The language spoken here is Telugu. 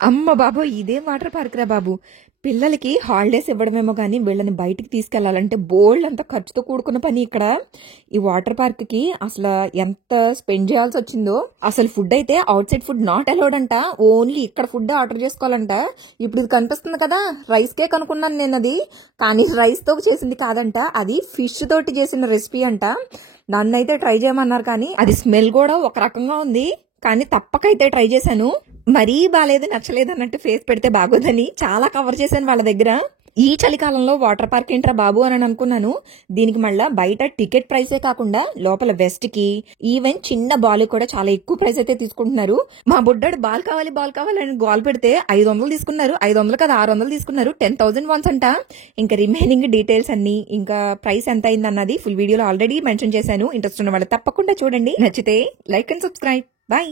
అమ్మ బాబోయ్! ఇదేం వాటర్ పార్క్ రా బాబు. పిల్లలకి హాలిడేస్ ఇవ్వడమేమో గానీ వీళ్ళని బయటికి తీసుకెళ్లాలంటే బోల్డంత ఖర్చుతో కూడుకున్న పని ఇక్కడ. ఈ వాటర్ పార్క్ కి అసలు ఎంత స్పెండ్ చేయాల్సి వచ్చిందో. అసలు ఫుడ్ అయితే out side food not allowed అంట. ఓన్లీ ఇక్కడ ఫుడ్ ఆర్డర్ చేసుకోవాలంట. ఇప్పుడు ఇది కనిపిస్తుంది కదా, రైస్ కేక్ అనుకున్నాను నేను అది. కానీ రైస్ తో చేసింది కాదంట, అది ఫిష్ తోటి చేసిన రెసిపీ అంట. నన్నైతే ట్రై చేయమన్నారు కానీ అది స్మెల్ కూడా ఒక రకంగా ఉంది. కానీ తప్పకైతే ట్రై చేశాను. మరీ బాలేదు, నచ్చలేదు అన్నట్టు ఫేస్ పెడితే బాగోదని చాలా కవర్ చేశాను వాళ్ళ దగ్గర. ఈ చలికాలంలో వాటర్ పార్క్ ఏంట్రా బాబు అని అనుకున్నాను. దీనికి మళ్ళా బయట టికెట్ ప్రైసే కాకుండా లోపల వెస్ట్ కి ఈవెన్ చిన్న బాల్ కూడా చాలా ఎక్కువ ప్రైస్ అయితే తీసుకుంటున్నారు. మా బుడ్డాడు బాల్ కావాలి అని గోల్ పెడితే 500 తీసుకున్నారు. 500 కదా 600 తీసుకున్నారు. 10,000 వన్స్ అంట. ఇంకా రిమైనింగ్ డీటెయిల్స్ అన్ని ఇంకా ప్రైస్ ఎంత అయింది అన్నది ఫుల్ వీడియోలో ఆల్రెడీ మెన్షన్ చేశాను. ఇంట్రెస్ట్ ఉన్న వాళ్ళు తప్పకుండా చూడండి. నచ్చితే లైక్ అండ్ సబ్స్క్రైబ్. బాయ్.